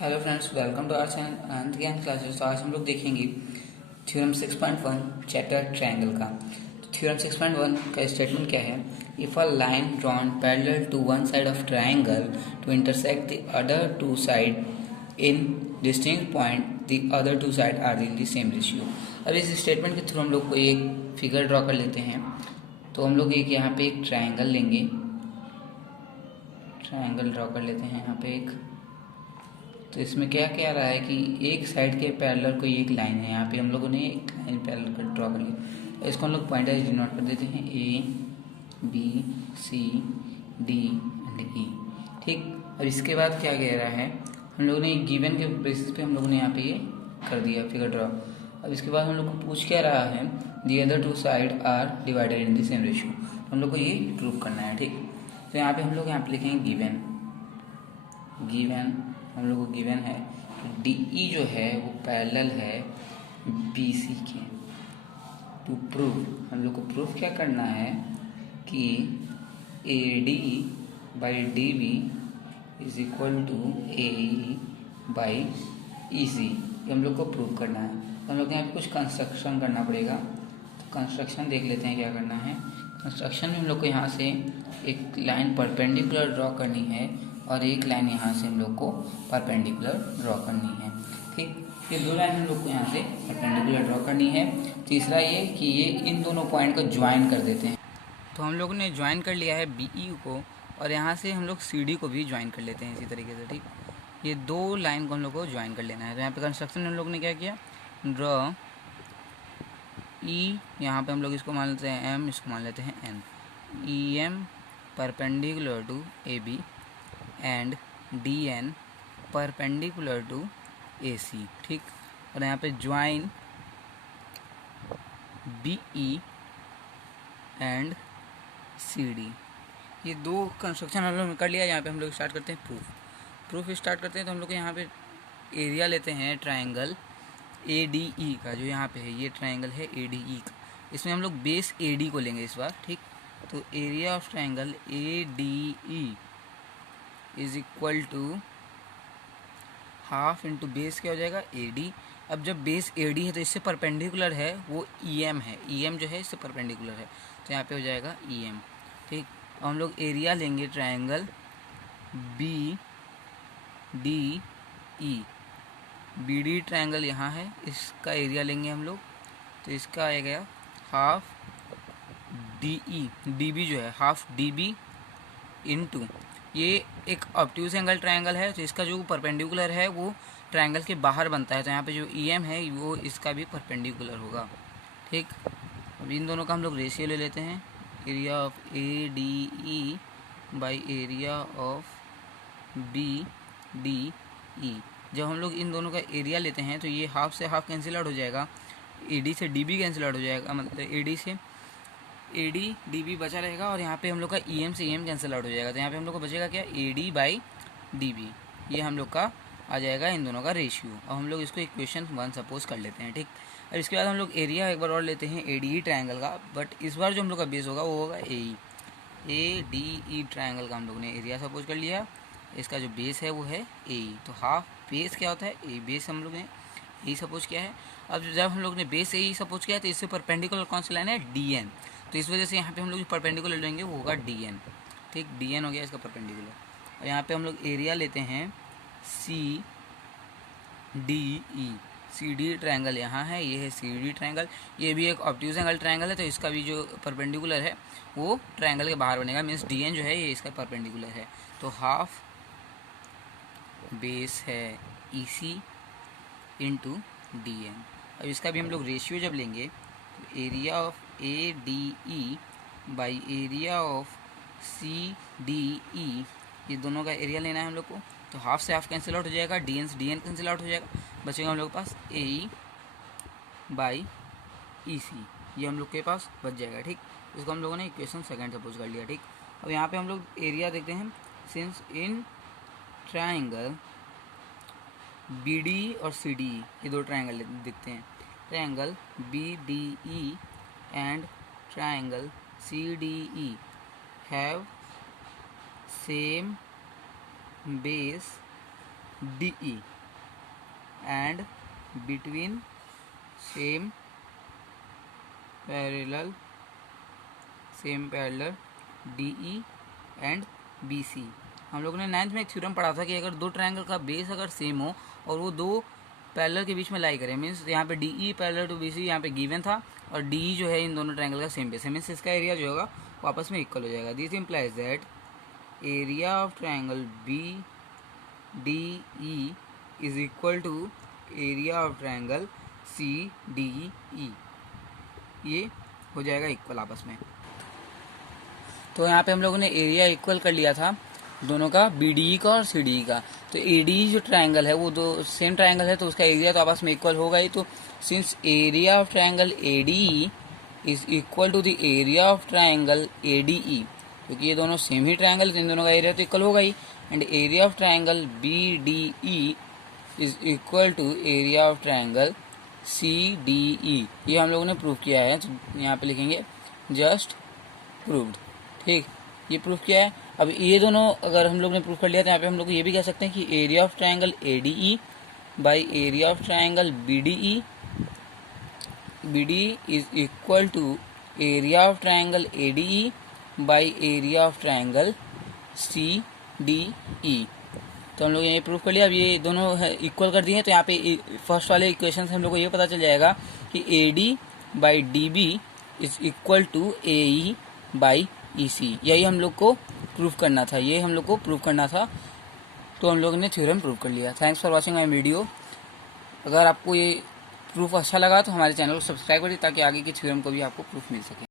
Hello friends, welcome to our channel Anant Gyan classes. तो आज हम लोग देखेंगे थ्योरम 6.1 चैप्टर ट्रायंगल का। तो थ्योरम 6.1 का स्टेटमेंट क्या है? If a line drawn parallel to one side of triangle to intersect the other two side in distinct point, the other two side are in the same ratio. अब इस statement के through हम लोग को एक figure draw कर लेते हैं। तो हम लोग एक यहाँ पे एक ट्रायंगल लेंगे, ट्रायंगल ड्रॉ कर लेते हैं यहाँ पे एक। तो इसमें क्या क्या रहा है कि एक साइड के पैरेलल कोई एक लाइन है। यहाँ पे हम लोगों ने एक लाइन पैरेलल कर ड्रॉ कर लिया। इसको हम लोग पॉइंट वाइज डिनोट कर देते हैं, A B C D and E. ठीक, और इसके बाद क्या कह रहा है, हम लोगों ने गिवन के बेसिस पे हम लोगों ने यहाँ पे ये कर दिया फिगर ड्रॉ। अब इसके बाद हम लोग को पूछ क्या रहा है, the other two side are divided in the same ratio. हम लोग को ये प्रूव करना है। ठीक, तो यहाँ पे हम लोग यहाँ पे लिखेंगे गिवन। गिवन हम लोग को गिवन है कि डी ई जो है वो पैरेलल है बी सी के। टू प्रूव हम लोग को प्रूफ क्या करना है कि A D by D B is equal to A E by E C. ये हम लोग को प्रूव करना है। तो हम लोग को यहाँ पे कुछ कंस्ट्रक्शन करना पड़ेगा। तो कंस्ट्रक्शन देख लेते हैं क्या करना है। कंस्ट्रक्शन में हम लोग को यहाँ से एक लाइन परपेंडिकुलर ड्रॉ करनी है और एक लाइन यहाँ से हम लोग को परपेंडिकुलर ड्रॉ करनी है। ठीक, ये दो लाइन हम लोग को यहाँ से परपेंडिकुलर ड्रॉ करनी है। तीसरा ये कि ये इन दोनों पॉइंट को ज्वाइन कर देते हैं। तो हम लोगों ने ज्वाइन कर लिया है बी ई को, और यहाँ से हम लोग सी डी को भी ज्वाइन कर लेते हैं इसी तरीके से। ठीक, ये दो लाइन को हम लोग को ज्वाइन कर लेना है। तो यहाँ पे कंस्ट्रक्शन में हम लोग ने क्या किया, ड्रॉ ई, यहाँ पे हम लोग इसको मान लेते हैं एम, इसको मान लेते हैं N. E M perpendicular to A B and D N perpendicular to A C. ठीक, और यहाँ पे join B E and C D. ये दो कंस्ट्रक्शन हम लोग कर लिया। यहाँ पे हम लोग स्टार्ट करते हैं प्रूफ स्टार्ट करते हैं। तो हम लोग यहाँ पे एरिया लेते हैं ट्रायंगल ए डी ई का, जो यहाँ पे है ये ट्रायंगल है ए डी ई का। इसमें हम लोग बेस ए डी को लेंगे इस बार। ठीक, तो area of triangle A D E is equal to half into base क्या हो जाएगा, ए डी। अब जब बेस ए डी है तो इससे परपेंडिकुलर है वो ई एम है, ई एम जो है इससे परपेंडिकुलर है, तो यहाँ पे हो जाएगा ई एम। ठीक, अब हम लोग एरिया लेंगे triangle B D E. B D triangle यहाँ है, इसका एरिया लेंगे हम लोग। तो इसका आएगा half D E, D B जो है हाफ डी बी इंटू, ये एक ऑब्ट्यूज एंगल ट्रायंगल है तो इसका जो परपेंडिकुलर है वो ट्रायंगल के बाहर बनता है। तो यहाँ पे जो ई एम है वो इसका भी परपेंडिकुलर होगा। ठीक, अब इन दोनों का हम लोग रेशियो ले लेते हैं, area of A D E by area of B D E. जब हम लोग इन दोनों का एरिया लेते हैं तो ये हाफ से हाफ कैंसिल आउट हो जाएगा, ए डी से डी बी कैंसिल आउट हो जाएगा, मतलब ए डी से ए डी डी बी बचा रहेगा, और यहाँ पे हम लोग का ई एम से ई एम कैंसिल आउट हो जाएगा। तो यहाँ पे हम लोग को बचेगा क्या, A D by D B. ये हम लोग का आ जाएगा इन दोनों का रेशियो। अब हम लोग इसको इक्वेशन 1 सपोज कर लेते हैं। ठीक, और इसके बाद हम लोग एरिया एक बार और लेते हैं ए डी ई ट्रायंगल का, बट इस बार जो हम लोग का बेस होगा वो होगा ए डी ई ट्रायंगल का हम लोग ने एरिया सपोज कर लिया। इसका जो बेस है वो है ए ई। तो हाफ बेस क्या होता है, ए बेस हम लोग ने ए सपोज किया है। अब जब हम लोग ने बेस ए सपोज किया तो इससे परपेंडिकुलर कौन सी लाइन है, डी एन। तो इस वजह से यहाँ पे हम लोग जो परपेंडिकुलर लेंगे वो होगा डी एन। ठीक, डी एन हो गया इसका परपेंडिकुलर। और यहाँ पे हम लोग एरिया लेते हैं C D E. C D triangle यहाँ है, ये है सी डी ट्रायंगल। ये भी एक ऑब्ट्यूज एंगल ट्रायंगल है तो इसका भी जो परपेंडिकुलर है वो ट्रायंगल के बाहर बनेगा, मीन्स डी एन जो है ये इसका परपेंडिकुलर है। तो हाफ बेस है E C into D N. अब इसका भी हम लोग रेशियो जब लेंगे तो area of A D E by area of C D E, ये दोनों का एरिया लेना है हम लोग को। तो हाफ से हाफ कैंसिल आउट हो जाएगा, डी एन से डी एन कैंसिल आउट हो जाएगा, बचेगा हम लोग के पास ए ई बाई ई सी। ये हम लोग के पास बच जाएगा। ठीक, इसको हम लोगों ने इक्वेशन 2 सपोज कर लिया। ठीक, अब यहाँ पे हम लोग एरिया देखते हैं। Since in triangle B D और सी डी, ये दो ट्रायंगल दिखते हैं, triangle B D E and triangle C D E have same base DE and between same parallel DE and BC। हम लोगों ने 9th में एक थ्योरम पढ़ा था कि अगर दो ट्रायंगल का बेस अगर सेम हो और वो दो पैरेलल के बीच में लाई करें, मीन्स यहाँ पे DE पैरेलल टू BC यहाँ पे गिवन था और DE जो है इन दोनों ट्रायंगल का सेम बेस है, मीन्स इसका एरिया जो होगा वो आपस में इक्वल हो जाएगा। This implies that area of triangle BDE is equal to area of triangle CDE। ये हो जाएगा इक्वल आपस में। तो यहाँ पे हम लोगों ने एरिया इक्वल कर लिया था दोनों का, BDE का और CDE का। तो ADE जो ट्रायंगल है वो दो सेम ट्रायंगल है तो उसका एरिया तो आपस में इक्वल होगा ही। तो since area of triangle ADE is equal to the area of triangle ADE, क्योंकि ये दोनों सेम ही ट्रायंगल है, इन दोनों का एरिया तो इक्वल होगा ही। And area of triangle BDE is equal to area of triangle CDE। ये हम लोगों ने प्रूव किया है, तो यहाँ पे लिखेंगे जस्ट प्रूव्ड। ठीक, ये प्रूफ किया है। अब ये दोनों अगर हम लोग ने प्रूफ कर लिया तो यहाँ पे हम लोग ये भी कह सकते हैं कि area of triangle ADE by area of triangle BDE is equal to area of triangle ADE by area of triangle CDE। तो हम लोग ये प्रूफ कर लिया। अब ये दोनों इक्वल कर दिए तो यहाँ पे फर्स्ट वाले इक्वेशन से हम लोग को ये पता चल जाएगा कि AD by DB is equal to AE by EC। यही हम लोग को प्रूफ करना था, ये हम लोग को प्रूफ करना था। तो हम लोग ने थ्योरम प्रूफ कर लिया। Thanks for watching my video. अगर आपको ये प्रूफ अच्छा लगा तो हमारे चैनल को सब्सक्राइब करिए ताकि आगे की थ्योरम को भी आपको प्रूफ मिल सके।